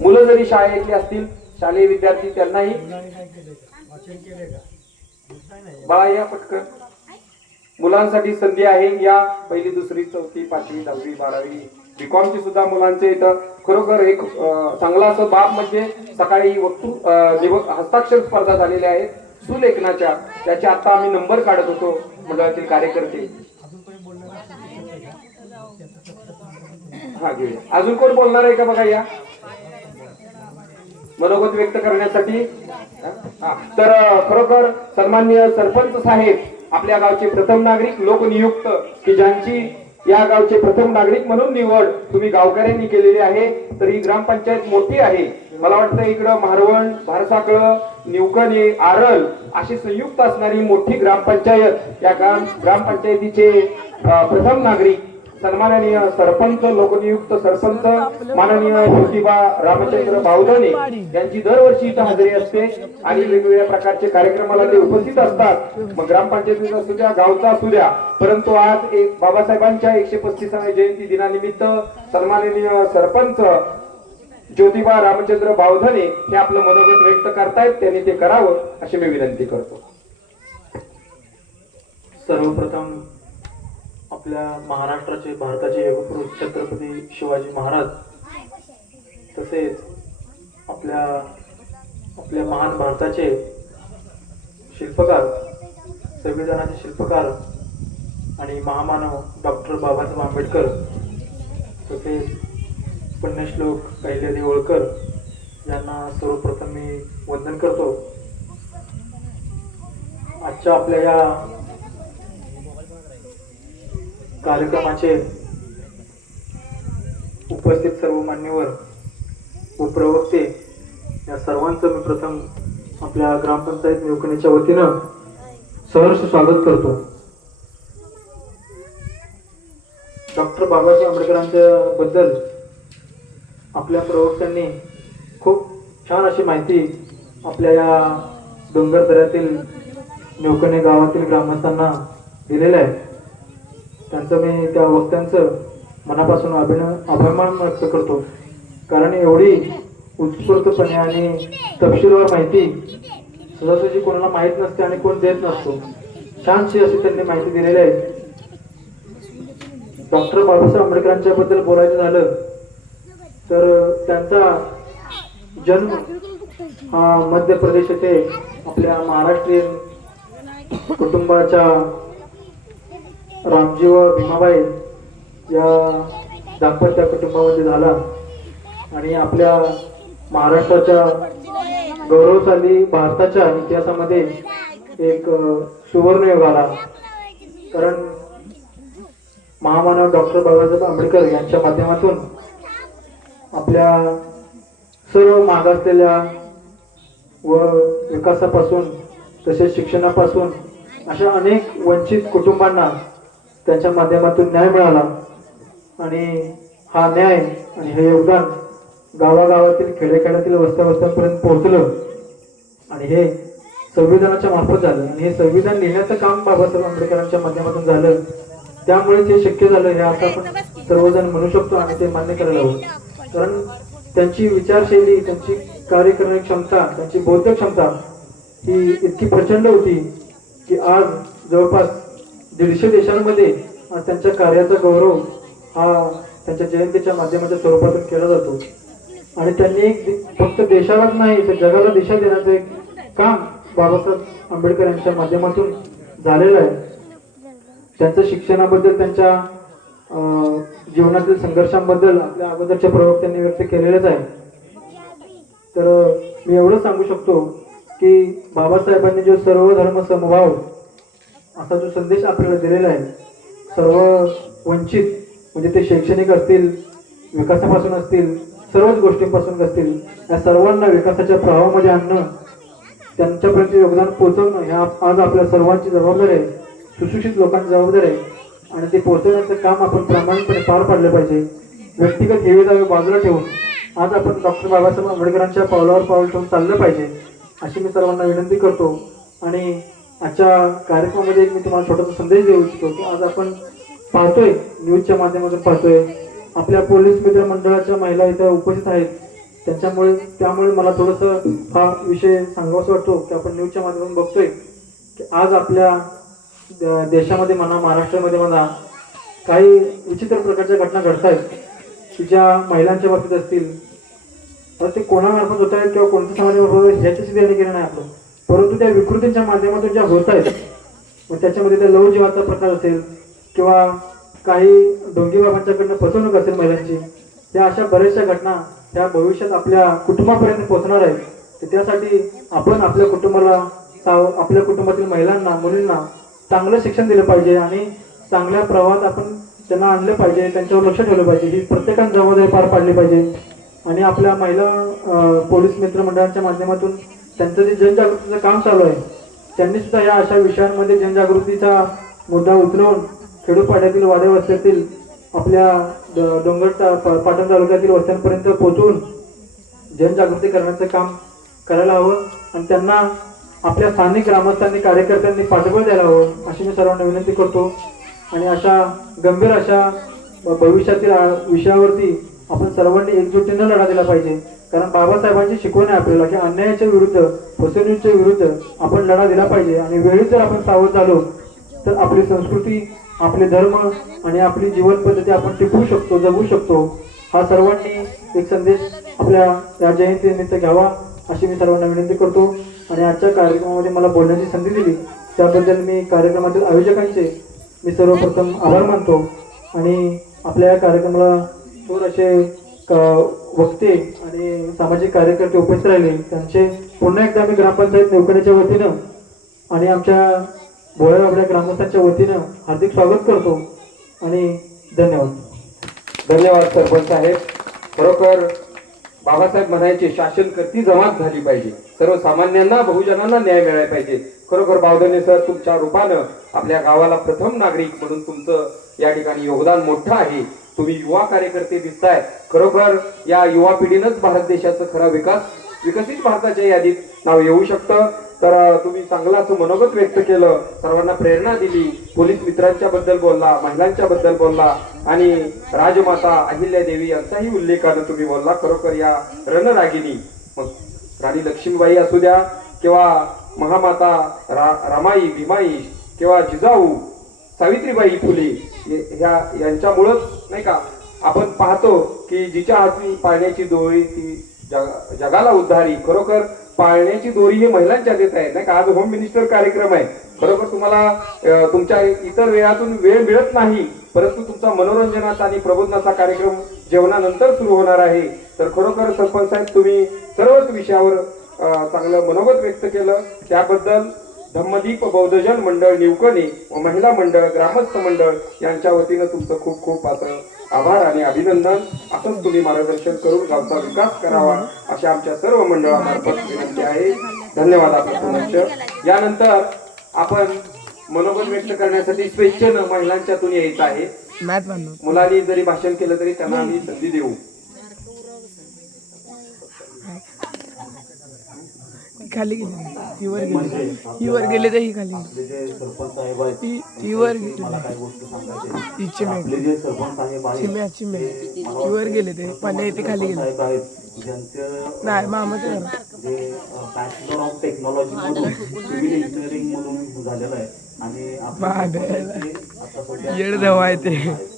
मुलं जरी शाळेतली असतील, शालेय विद्यार्थी त्यांनाही बाळा या पटकन मुलांसाठी संधी आहे. या पहिली दुसरी चौथी पाचवी 10वी 12वी बीकॉम ची सुद्धा मुलांचे इथं खरोखर एक चांगला असं बाब म्हणजे सकाळी हस्ताक्षर स्पर्धा झालेल्या आहेत सुलेखनाच्या. त्याचे आता आम्ही नंबर काढत होतो मंडळातील कार्यकर्ते. हा घेऊया. अजून कोण बोलणार आहे का बघा या मनोगत व्यक्त करण्यासाठी. तर खरोखर सन्माननीय सरपंच साहेब आपल्या गावचे प्रथम नागरिक लोकनियुक्त की ज्यांची या गावचे प्रथम नागरिक म्हणून निवड तुम्ही गावकऱ्यांनी केलेली आहे. तर ही ग्रामपंचायत मोठी आहे. मला वाटतं इकडं मारवण भारसाकळ निवकणे आरल अशी संयुक्त असणारी मोठी ग्रामपंचायत. या ग्रामपंचायतीचे प्रथम नागरिक सन्माननीय सरपंच लोकनियुक्त सरपंच माननीय ज्योतिबा रामचंद्र बावधने यांची दरवर्षी इथं हजेरी असते आणि वेगवेगळ्या प्रकारचे कार्यक्रमाला ते उपस्थित असतात. मग ग्रामपंचायतीचा असू द्या गावचा असू द्या, परंतु आज एक बाबासाहेबांच्या 135व्या जयंती दिनानिमित्त सन्माननीय सरपंच ज्योतिबा रामचंद्र बावधने हे आपलं मनोगत व्यक्त करतायत. त्यांनी ते करावं अशी मी विनंती करतो. सर्वप्रथम आपल्या महाराष्ट्राचे भारताचे योगपुरुष छत्रपती शिवाजी महाराज तसेच आपल्या महान भारताचे शिल्पकार संविधानाचे शिल्पकार आणि महामानव डॉक्टर बाबासाहेब आंबेडकर तसेच पुण्यश्लोक अहिल्यादेवी होळकर यांना सर्वप्रथम मी वंदन करतो. आजच्या आपल्या या कार्यक्रमाचे उपस्थित सर्व मान्यवर व प्रवक्ते या सर्वांचं मी प्रथम आपल्या ग्रामपंचायत निवडणुकीच्या वतीनं सहर्ष स्वागत करतो. डॉक्टर बाबासाहेब आंबेडकरांच्या बद्दल आपल्या प्रवक्त्यांनी खूप छान अशी माहिती आपल्या या डोंगर दऱ्यातील निवकणे गावातील ग्रामस्थांना दिलेलं आहे. त्यांचं मी त्या वक्त्यांचं मनापासून अभिमान व्यक्त करतो. कारण एवढी उत्स्फूर्तपणे आणि तपशीलवार माहिती सहजासहजी कोणाला माहीत नसते आणि कोण देत नसतो. छानशी अशी त्यांनी माहिती दिलेली आहे. डॉक्टर बाबासाहेब आंबेडकरांच्या बद्दल बोलायचं झालं तर त्यांचा जन्म हा मध्य प्रदेश येथे आपल्या महाराष्ट्रीयन कुटुंबाच्या रामजी व भीमाबाई या दाम्पत्य कुटुंबामध्ये झाला आणि आपल्या महाराष्ट्राच्या गौरवशाली भारताच्या इतिहासामध्ये एक सुवर्ण युग आला. कारण महामानव डॉक्टर बाबासाहेब आंबेडकर यांच्या माध्यमातून आपल्या सर्व मागासलेल्या व विकासापासून तसेच शिक्षणापासून अशा अनेक वंचित कुटुंबांना त्यांच्या माध्यमातून न्याय मिळाला आणि हा न्याय आणि हे योगदान गावागावातील खेड्याखेड्यातील वस्त्यावस्त्यांपर्यंत पोहोचलं आणि हे संविधानाच्या मार्फत झालं. आणि हे संविधान लिहिण्याचं काम बाबासाहेब आंबेडकरांच्या माध्यमातून झालं. त्यामुळे ते शक्य झालं हे आता आपण सर्वजण म्हणू शकतो आणि ते मान्य करायला हवं. कारण त्यांची विचारशैली, त्यांची कार्य करण्याची क्षमता, त्यांची बौद्धिक क्षमता ही इतकी प्रचंड होती की आज जवळपास 150 देशांमध्ये त्यांच्या कार्याचा गौरव हा त्यांच्या जयंतीच्या माध्यमाच्या स्वरूपातून केला जातो. आणि त्यांनी फक्त देशालाच नाही तर जगाला दिशा देण्याचं एक काम बाबासाहेब आंबेडकर यांच्या माध्यमातून झालेलं आहे. त्यांच्या शिक्षणाबद्दल, त्यांच्या जीवनातील संघर्षांबद्दल आपल्या अगोदरच्या प्रवक्त्यांनी व्यक्त केलेलंच आहे. तर मी एवढं सांगू शकतो की बाबासाहेबांनी जो सर्व धर्म समभाव असा जो संदेश आपल्याला दिलेला आहे, सर्व वंचित म्हणजे ते शैक्षणिक असतील, विकासापासून असतील, सर्वच गोष्टींपासून असतील, या सर्वांना विकासाच्या प्रवाहामध्ये आणणं, त्यांच्यापर्यंत योगदान पोहोचवणं ह्या आज आपल्या सर्वांची जबाबदारी आहे. सुशिक्षित लोकांची जबाबदारी आहे आणि ते पोहोचवण्याचं काम आपण प्रामाणिकपणे पार पाडलं पाहिजे. व्यक्तिगत हेवेदावे बाजूला ठेवून आज आपण डॉक्टर बाबासाहेब आंबेडकरांच्या पावलावर पाऊल ठेवून चाललं पाहिजे अशी मी सर्वांना विनंती करतो. आणि आजच्या कार्यक्रमामध्ये मी तुम्हाला छोटासा संदेश देऊ इच्छितो की आज आपण पाहतोय, न्यूजच्या माध्यमातून पाहतोय, आपल्या पोलीस मित्र मंडळाच्या महिला इथं उपस्थित आहेत. त्यामुळे मला थोडंसं हा विषय सांगावासा वाटतो की आपण न्यूजच्या माध्यमातून बघतोय की आज आपल्या देशामध्ये म्हणा, महाराष्ट्रामध्ये म्हणा, काही विचित्र प्रकारच्या घटना घडत आहेत की ज्या महिलांच्या बाबतीत असतील. आता ते कोणामार्फत होत आहेत किंवा कोणत्या समाजामार्फत ह्याच्याशी देणे केलं नाही आपलं, परंतु त्या विकृतींच्या माध्यमातून ज्या होत आहेत, मग त्याच्यामध्ये त्या लव जीवाचा प्रकार असेल किंवा काही ढोंगी बाबांच्याकडनं फसवणूक असेल महिलांची, त्या अशा बऱ्याचशा घटना त्या भविष्यात आपल्या कुटुंबापर्यंत पोहोचणार आहेत. तर त्यासाठी आपण आपल्या कुटुंबाला, आपल्या कुटुंबातील महिलांना, मुलींना चांगलं शिक्षण दिलं पाहिजे आणि चांगल्या प्रवाहात आपण त्यांना आणलं पाहिजे, त्यांच्यावर लक्ष ठेवलं पाहिजे. ही प्रत्येकाने जबाबदारी पार पाडली पाहिजे. आणि आपल्या महिला पोलीस मित्रमंडळांच्या माध्यमातून त्यांचं जे जनजागृतीचं काम चालू आहे, त्यांनी सुद्धा या अशा विषयांमध्ये जनजागृतीचा मुद्दा उचलवून खेडोपाड्यातील, वाड्या वस्त्यातील, आपल्या डोंगर पाटण तालुक्यातील वस्त्यांपर्यंत पोहोचून जनजागृती करण्याचं काम करायला हवं आणि त्यांना आपल्या स्थानिक ग्रामस्थांनी, कार्यकर्त्यांनी पाठबळ द्यायला हवं अशी मी सर्वांना विनंती करतो. आणि अशा गंभीर अशा भविष्यातील विषयावरती आपण सर्वांनी एकजुटीनं लढा दिला पाहिजे. कारण बाबासाहेबांची शिकवण आहे आपल्याला की अन्यायाच्या विरुद्ध, फसवणुकीच्या विरुद्ध आपण लढा दिला पाहिजे. आणि वेळी जर आपण सावध झालो तर आपली संस्कृती, आपले धर्म आणि आपली जीवन पद्धती आपण टिकवू शकतो, जगू शकतो. हा सर्वांनी एक संदेश आपल्या या जयंतीनिमित्त घ्यावा अशी मी सर्वांना विनंती करतो. आणि आजच्या कार्यक्रमामध्ये मला बोलण्याची संधी दिली त्याबद्दल मी कार्यक्रमातील आयोजकांचे मी सर्वप्रथम आभार मानतो. आणि आपल्या या कार्यक्रमाला थोर असे वक्ते आणि सामाजिक कार्यकर्ते उपस्थित राहिले, त्यांचे पुन्हा एकदा मी ग्रामपंचायत नेवकऱ्याच्या वतीनं आणि आमच्या बोळ्याबाबड्या ग्रामस्थांच्या वतीनं हार्दिक स्वागत करतो आणि धन्यवाद. धन्यवाद सरपंच साहेब. खरोखर बाबासाहेब म्हणायचे, शासन करती जमात झाली पाहिजे, सर्वसामान्यांना, बहुजनांना न्याय मिळाला पाहिजे. खरोखर बावधने सर, तुमच्या रूपानं आपल्या गावाला प्रथम नागरिक म्हणून तुमचं या ठिकाणी योगदान मोठं आहे. तुम्ही युवा कार्यकर्ते दिसताय. खरोखर या युवा पिढीनंच भारत देशाचं खरा विकसित भारताच्या यादीत नाव येऊ शकतं. तर तुम्ही चांगलं असं मनोगत व्यक्त केलं, सर्वांना प्रेरणा दिली, पोलीस मित्रांच्या बद्दल बोलला, महिलांच्या बद्दल बोलला आणि राजमाता अहिल्यादेवी यांचाही उल्लेखानं तुम्ही बोलला. खरोखर या रणरागिणी, मग राणी लक्ष्मीबाई असू द्या किंवा महामाता रमाई, भीमाई किंवा जिजाऊ सावित्रीबाई फुले, यांच्यामुळंच नाही का आपण पाहतो की जिच्या हाती पाळण्याची दोरी ती जगाला उद्धारी. खरोखर पाळण्याची दोरी ही महिलांच्या हातात आहे नाही का. आज होम मिनिस्टर कार्यक्रम आहे. खरोखर तुम्हाला तुमच्या इतर वेळातून वेळ मिळत नाही, परंतु तुमचा मनोरंजनाचा आणि प्रबोधनाचा कार्यक्रम जेवणानंतर सुरू होणार आहे. तर खरोखर सरपंच साहेब, तुम्ही सर्वच विषयावर चांगलं मनोगत व्यक्त केलं, त्याबद्दल धम्मदीप बौद्धजन मंडळ निवकणे व महिला मंडळ, ग्रामस्थ मंडळ यांच्या वतीनं तुमचं खूप खूप असं आभार आणि अभिनंदन. असंच तुम्ही मार्गदर्शन करून गावचा विकास करावा अशा आमच्या सर्व मंडळामार्फत विनंती आहे. धन्यवाद आपलं पुनश्च. यानंतर आपण मनोगत व्यक्त करण्यासाठी स्वेच्छेनं महिलांच्यातून यायचं आहे. मुलांनी जरी भाषण केलं तरी त्यांना आम्ही संधी देऊ. खाली गेली, ही वर गेली, ही वर गेले तर ही खाली आपले जे सरपंच साहेब आहेत, ही वर गेली, मला काही गोष्टी सांगायचे. हिची आपले जे सरपंच साहेब आहेत, चिम्याची मे ही वर गेले ते पाणी इथे खाली गेले साहेब आहेत, ज्यांचं नाही मामा ते जे बॅचलर ऑफ टेक्नॉलॉजी मधून सिव्हिल इंजिनिअरिंग मधून झालेलं आहे आणि आता सध्या येड देवा आहे ते.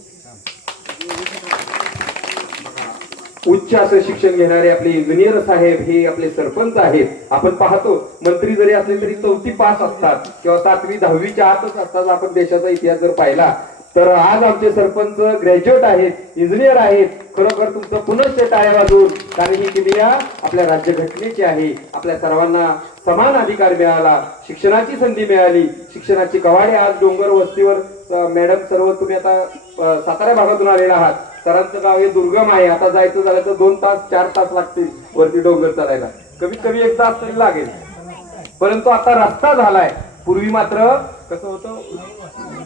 उच्च असं शिक्षण घेणारे आपले इंजिनियर साहेब हे आपले सरपंच आहेत. आपण पाहतो मंत्री जरी असले तरी 4थी पास असतात किंवा 7वी 10वीच्या आतच असतात. आपण देशाचा इतिहास जर पाहिला तर आज आमचे सरपंच ग्रॅज्युएट आहेत, इंजिनियर आहेत. खरोखर तुमचं पुनश्च टाळ्या वाजवून, कारण ही किमया आपल्या राज्यघटनेची आहे. आपल्या सर्वांना समान अधिकार मिळाला, शिक्षणाची संधी मिळाली, शिक्षणाची कवाडे आज डोंगर वस्तीवर. मॅडम सर्व तुम्ही आता सातारा भागातून आलेला आहात. सरांचं गाव हे दुर्गम आहे. आता जायचं झालं तर 2 तास 4 तास लागतील वरती डोंगर चढायला, कमीत कमी 1 तास तरी लागेल. परंतु आता रस्ता झालाय. पूर्वी मात्र कसं होतं,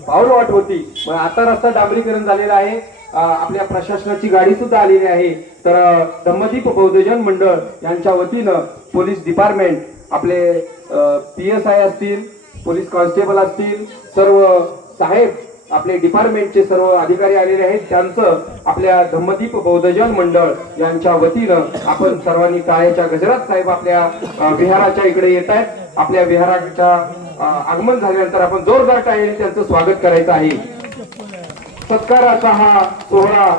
पाऊल वाट होती. मग आता रस्ता डांबरीकरण झालेला आहे. आपल्या प्रशासनाची गाडी सुद्धा आलेली आहे. तर धम्मदीप बौद्धजन मंडळ यांच्या वतीनं पोलीस डिपार्टमेंट, आपले PSI असतील, पोलीस कॉन्स्टेबल असतील, सर्व साहेब आपले डिपार्टमेंटचे सर्व अधिकारी आलेले आहेत, त्यांचं आपल्या धम्मदीप बौद्धजन मंडळ यांच्या वतीनं आपण सर्वांनी टाळ्याच्या गजरात साहेब आपल्या विहाराच्या इकडे येत आहेत. आपल्या विहाराच्या आगमन झाल्यानंतर आपण जोरदार टाळ्याने त्यांचं स्वागत करायचं आहे. सत्काराचा हा सोहळा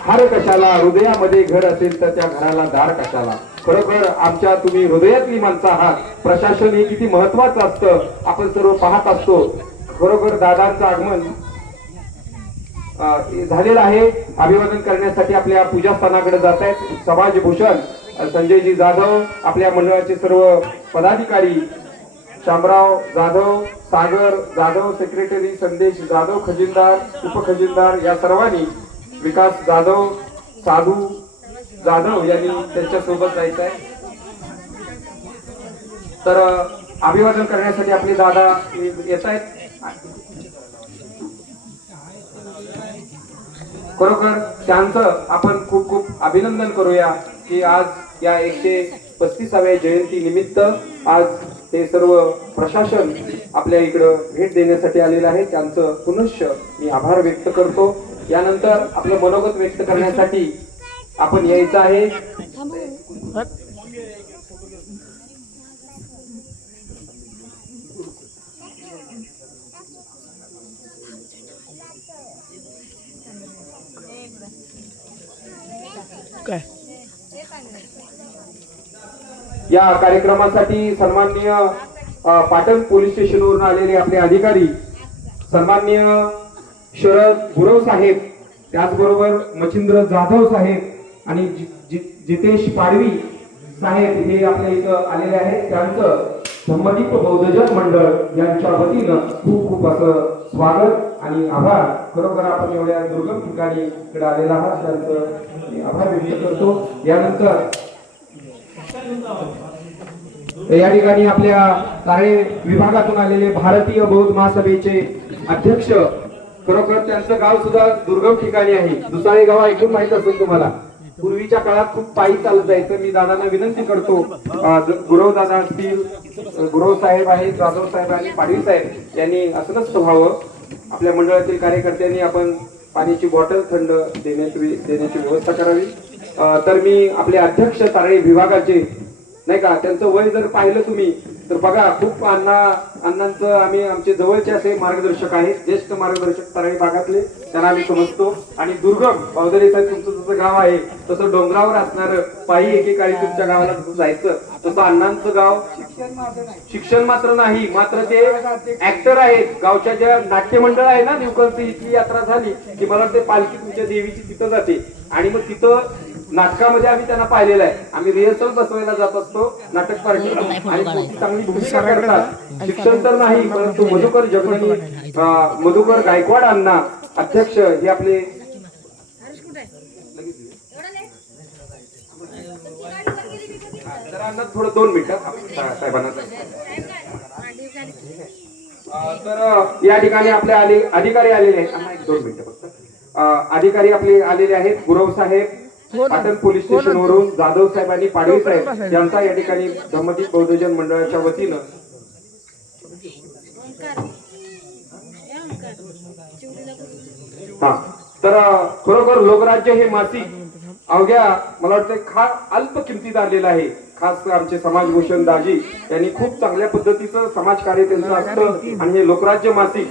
हार कशाला, हृदयामध्ये घर असेल तर त्या घराला दार कशाला. खरोखर आमच्या तुम्ही हृदयातली माणसं आहात. प्रशासन हे किती महत्वाचं असतं आपण सर्व पाहत असतो. खरोखर दादांचं आगमन झालेलं आहे. अभिवादन करण्यासाठी आपल्या पूजास्थानाकडे जात आहेत समाजभूषण संजयजी जाधव, आपल्या मंडळाचे सर्व पदाधिकारी शामराव जाधव, सागर जाधव सेक्रेटरी, संदेश जाधव खजिनदार, उपखजिनदार या सर्वांनी, विकास जाधव, साधू जाधव यांनी त्यांच्या सोबत जायचं आहे. तर अभिवादन करण्यासाठी आपले दादा येत आहेत. खरोखर त्यांचं आपण खूप खूप अभिनंदन करूया की आज या 135व्या जयंती निमित्त आज हे सर्व प्रशासन आपल्या इकडं भेट देण्यासाठी आलेलं आहे. त्यांचं पुनश्च मी आभार व्यक्त करतो. यानंतर आपलं मनोगत व्यक्त करण्यासाठी आपण यायचं आहे. काय या कार्यक्रमासाठी सन्माननीय पाटण पोलीस स्टेशनवरून आलेले आपले अधिकारी सन्माननीय शरद गुरव साहेब, त्याचबरोबर मच्छिंद्र जाधव साहेब आणि जितेश पाडवी साहेब हे आपल्या इथं आलेले आहेत. त्यांचं धम्मदीप बौद्धजन मंडळ यांच्या वतीनं खूप खूप असं स्वागत आणि आभार. खरोखर आपण एवढ्या दुर्गम ठिकाणी इकडे आलेला आहात, त्यांचं आभार व्यक्त करतो. यानंतर या ठिकाणी आपल्या कार्य विभागातून आलेले भारतीय बौद्ध महासभेचे अध्यक्ष, खरोखर त्यांचं गाव सुद्धा दुर्गम ठिकाणी आहे. दुसाळे गाव ऐकून माहित असेल तुम्हाला. पूर्वीच्या काळात खूप पायी चालत जायचं. मी दादांना विनंती करतो, गुरव दादा असतील, गुरव साहेब आहेत, जाधव साहेब आणि पाडवी साहेब यांनी असं नसतं व्हावं. आपल्या मंडळातील कार्यकर्त्यांनी आपण पाण्याची बॉटल थंड देण्याची व्यवस्था करावी. तर मी आपले अध्यक्ष तारळे विभागाचे नाही का, त्यांचं वय जर पाहिलं तुम्ही तर बघा, खूप अण्णांचं आम्ही आमचे जवळचे असे मार्गदर्शक आहेत, ज्येष्ठ मार्गदर्शक तारळे भागातले, त्यांना आम्ही समजतो. आणि दुर्गम बावधरे साहेब तुमचं जसं गाव आहे तसं डोंगरावर असणार पायी एकेकाळी तुमच्या गावाला जसं जायचं तसं अण्णांचं गाव शिक्षण मात्र नाही, मात्र ते ऍक्टर आहेत. गावच्या ज्या नाट्य मंडळ आहे ना निवकणची, इथली यात्रा झाली की मला वाटते पालखी तुमच्या देवीची तिथं जाते आणि मग तिथं नाटकामध्ये आम्ही त्यांना पाहिलेलं आहे. आम्ही रिहर्सल बसवायला जात असतो नाटक पार्टी आणि चांगली भूमिका करतात. शिक्षण तर नाही, परंतु मधुकर जगणी, मधुकर गायकवाड अण्णा अध्यक्ष हे आपले थोडं 2 मिनिटं साहेबांना. तर या ठिकाणी आपले अधिकारी आलेले आहेत. 2 मिनिटं फक्त. अधिकारी आपले आलेले आहेत. गुरव साहेब पाटण पोलीस स्टेशन वरून, जाधव साहेब आणि पाडवी साहेब यांचा या ठिकाणी धम्मदीप बौद्धजन मंडळाच्या वतीनं तर खरोखर लोकराज्य हे मासिक अवघ्या मला वाटतं अल्प किमतीत आलेलं आहे. खास आमचे समाजभूषण दाजी यांनी खूप चांगल्या पद्धतीचं समाजकार्य त्यांचं असतं आणि हे लोकराज्य मासिक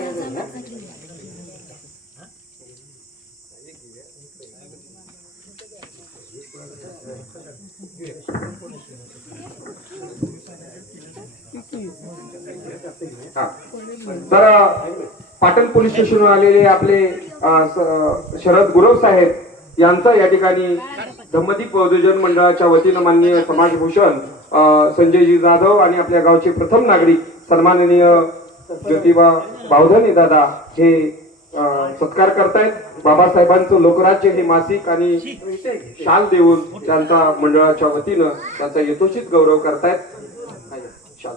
तर पाटण पोलीस स्टेशनवर आलेले आपले शरद गुरव साहेब यांचा या ठिकाणी धम्मदीप बौद्धजन मंडळाच्या वतीनं माननीय समाजभूषण संजयजी जाधव आणि आपल्या गावचे प्रथम नागरिक सन्माननीय ज्योतिबा बावधने दादा हे सत्कार करतायत. बाबासाहेबांचं लोकराज्य हे मासिक आणि शाल देऊन त्यांचा मंडळाच्या वतीनं त्यांचा यथोचित गौरव करतायत. शाल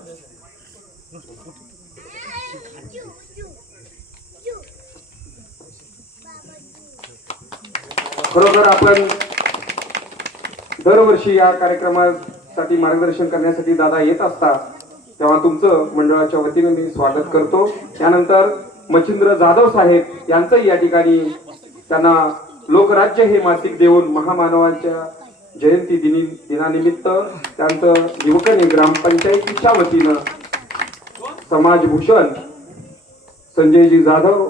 खरोखर आपण दरवर्षी या कार्यक्रमासाठी मार्गदर्शन करण्यासाठी दादा येत असता, तेव्हा तुमचं मंडळाच्या वतीने मी स्वागत करतो. त्यानंतर मच्छिंद्र जाधव साहेब यांचंही या ठिकाणी त्यांना लोकराज्य हे मासिक देऊन महामानवांच्या जयंती दिनानिमित्त त्यांचं युवकांनी ग्रामपंचायतीच्या वतीनं समाजभूषण संजयजी जाधव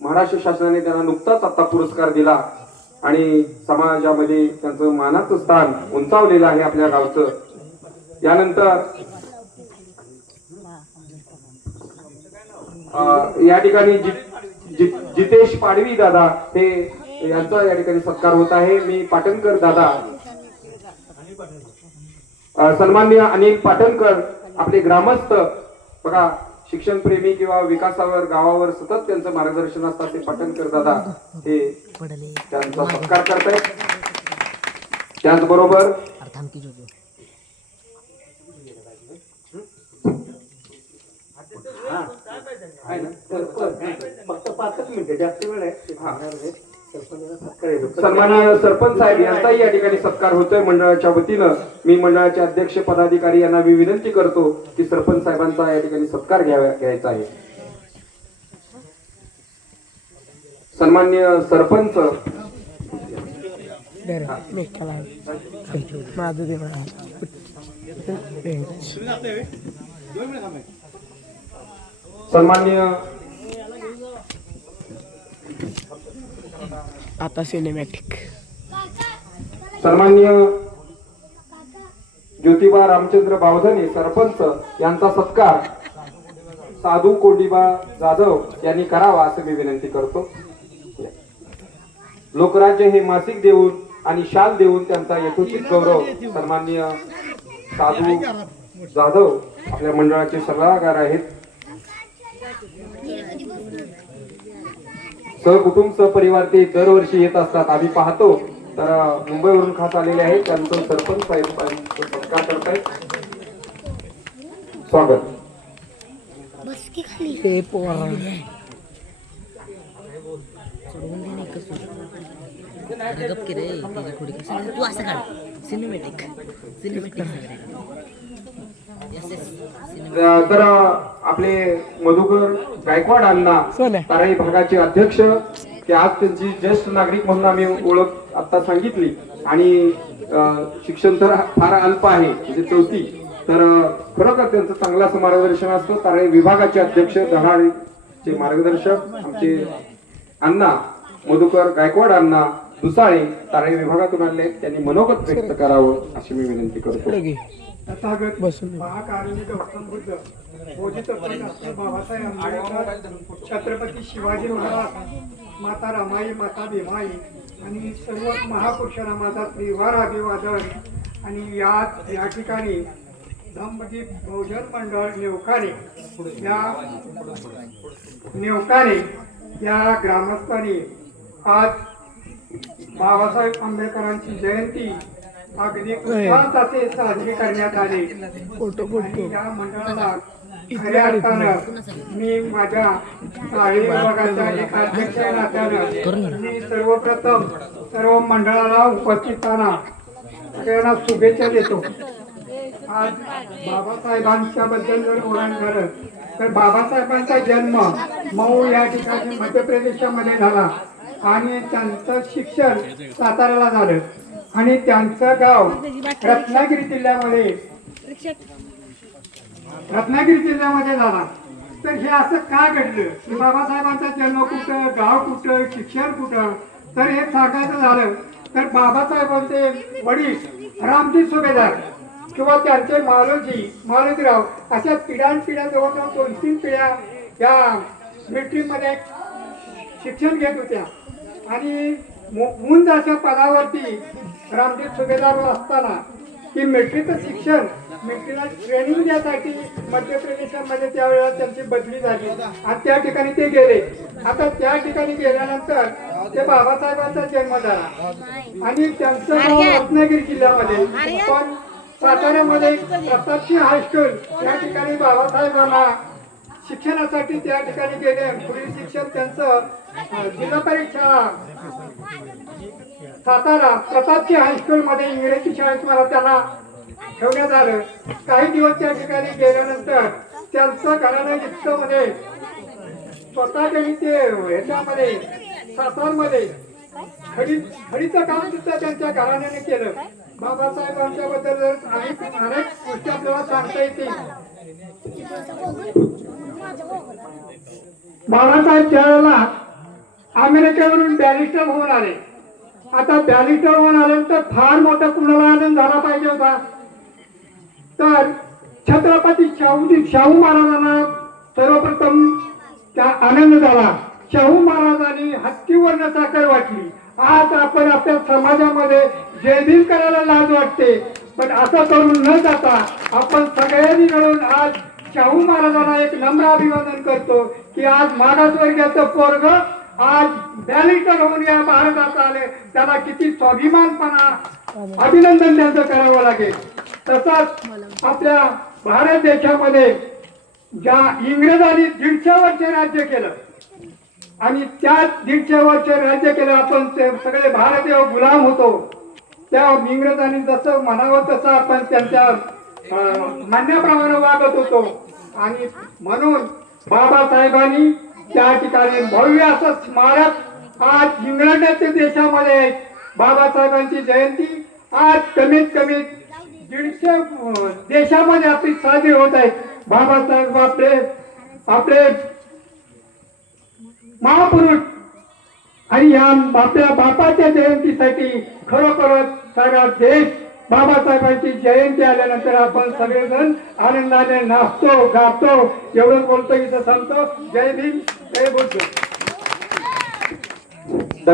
महाराष्ट्र शासनाने त्यांना नुकताच आता पुरस्कार दिला आणि समाजामध्ये त्यांचं मानाचं स्थान उंचावलेलं आहे आपल्या गावचं. यानंतर या ठिकाणी जितेश पाडवी दादा हे यांचा या ठिकाणी सत्कार होत आहे. मी पाटणकर दादा सन्माननीय अनिल पाटणकर आपले ग्रामस्थ बघा शिक्षणप्रेमी किंवा विकासावर गावावर सतत त्यांचं मार्गदर्शन असतात ते पाटणकर दादा हे त्यांचा सत्कार करतायत. त्याचबरोबर फक्त 5 मिनिटं जास्त वेळ आहे. सन्माननीय सरपंच साहेब यांचाही या ठिकाणी सत्कार होतोय मंडळाच्या वतीनं. मी मंडळाचे अध्यक्ष पदाधिकारी यांना मी विनंती करतो की सरपंच साहेबांचा या ठिकाणी सत्कार घ्यायचा आहे. सन्माननीय सरपंच माझं ते सन्माननीय आता सिनेमॅटिक सन्माननीय ज्योतिबा रामचंद्र बावधने सरपंच यांचा सत्कार साधू कोंडीबा जाधव यांनी करावा असं मी विनंती करतो. लोकराज्य हे मासिक देऊन आणि शाल देऊन त्यांचा यथोचित गौरव सन्माननीय साधू जाधव आपल्या मंडळाचे सल्लागार आहेत. सहकुटुंब सहपरिवार ते दरवर्षी येत असतात. आम्ही पाहतो तर मुंबईवरून खास आलेले आहेत. त्यांचं सरपंच साहेब सत्कार करतायत. स्वागत. हे पोहा तू असं काढ सिनेमॅटिक तर आपले मधुकर गायकवाड अण्णा ताराई भागाचे अध्यक्ष की आज त्यांची ज्येष्ठ नागरिक म्हणून आम्ही ओळख आता सांगितली आणि शिक्षण तर फार अल्प आहे म्हणजे 4थी. तर खरोखर त्यांचं चांगलं असं मार्गदर्शन असतं. ताराई विभागाचे अध्यक्ष धडाडीचे मार्गदर्शक आमचे अण्णा मधुकर गायकवाड अण्णा दुसाळे ताराई विभागातून आले. त्यांनी मनोगत व्यक्त करावं अशी मी विनंती करतो. तथागत बसून महाकारुणिक गौतम बुद्ध बोधित बाबासाहेब आंबेडकर छत्रपती शिवाजी महाराज माता रमाई माता भीमाई आणि सर्व महापुरुषांना माझा त्रिवार अभिवादन. आणि या ठिकाणी धम्मदीप बहुजन मंडळ नेवकाने या ग्रामस्थांनी आज बाबासाहेब आंबेडकरांची जयंती अगदी उत्साहात असे साजरी करण्यात आले. आणि या मंडळाला खऱ्या अर्थानं मी माझ्या शाळी विभागाच्या एक अध्यक्ष नात्यानं मी सर्वप्रथम सर्व मंडळाला उपस्थितांना सगळ्यांना शुभेच्छा देतो. आज बाबासाहेबांच्या बद्दल जर बोलायचं झालं तर बाबासाहेबांचा जन्म मऊ या ठिकाणी मध्य प्रदेशामध्ये झाला आणि त्यांचं शिक्षण साताऱ्याला झालं आणि त्यांचं गाव रत्नागिरी जिल्ह्यामध्ये झाला. तर हे असं का घडलं की बाबासाहेबांचा जन्म कुठं, गाव कुठं, शिक्षण कुठं, तर हे सांगायचं झालं तर बाबासाहेबांचे वडील रामजी सुभेदार किंवा त्यांचे मालोजीराव अशा पिढ्यानपिढ्या जवळजवळ 2-3 पिढ्या या मिलिटरीमध्ये शिक्षण घेत होत्या. आणि उंच अशा पदावरती रामजी सुभेदार असताना की मिलिटरीचं शिक्षण मिलिटरीला ट्रेनिंग द्यासाठी मध्य प्रदेशामध्ये त्यावेळेला त्यांची बदली झाली आणि त्या ठिकाणी ते गेले. आता त्या ठिकाणी गेल्यानंतर ते बाबासाहेबांचा जन्म झाला आणि त्यांचं गाव रत्नागिरी जिल्ह्यामध्ये. पण साताऱ्यामध्ये प्रतापसिंह हायस्कूल या ठिकाणी बाबासाहेबांना शिक्षणासाठी त्या ठिकाणी गेले. पुढील शिक्षण त्यांचं जिल्हा परीक्षा सातारा प्रतापसिंह हायस्कूलमध्ये इंग्रजी शाळेत मला त्यांना ठेवण्यात आलं. काही दिवस त्या ठिकाणी गेल्यानंतर त्यांचं घराणं इतकं मध्ये स्वतः त्यांनी ते ह्याच्यामध्ये सातारमध्ये खडीचं काम सुद्धा त्यांच्या घराण्याने केलं. बाबासाहेबांच्या बद्दल अनेक गोष्टी आपल्याला सांगता येतील. बाबासाहेब त्यावेळेला अमेरिकेवरून बॅरिस्टर होऊन आले. आता बॅरिस्टर होऊन आल्यानंतर फार मोठा कुणाला आनंद झाला पाहिजे होता. तर छत्रपती शाहू महाराजांना सर्वप्रथम त्या आनंद झाला. शाहू महाराजांनी हत्तीवरनं साखर वाटली. आज आपण आपल्या समाजामध्ये जयभीम करायला लाज वाटते, पण असं करून न जाता आपण सगळ्यांनी मिळून आज शाहू महाराजांना एक नम्र अभिवादन करतो की आज मागासवर्गीयाचं पोरग आज बॅरिस्टर होऊन या भारतात आले. त्याला किती स्वाभिमानपणा अभिनंदन त्यांचं करावं लागेल. तसाच आपल्या भारत देशामध्ये ज्या इंग्रजांनी 150 वर्ष राज्य केलं आणि त्या 150 वर्ष राज्य केलं, आपण सगळे भारतीय गुलाम होतो. त्या इंग्रजांनी जसं म्हणावं तसं आपण त्यांच्या म्हणण्याप्रमाणे वागत होतो. आणि म्हणून बाबासाहेबांनी त्या ठिकाणी भव्य असं स्मारक आज इंग्लंडच्या देशामध्ये बाबासाहेबांची जयंती आज कमीत कमी 150 देशामध्ये आपली साजरी होत आहे. बाबासाहेब आपले महापुरुष आणि या आपल्या बापाच्या जयंतीसाठी खरोखरच सारा देश बाबासाहेबांची जयंती आल्यानंतर आपण सगळेजण आनंदाने नाचतो गातो. एवढं बोलतो इथं सांगतो. जय भीम, जय बुद्ध.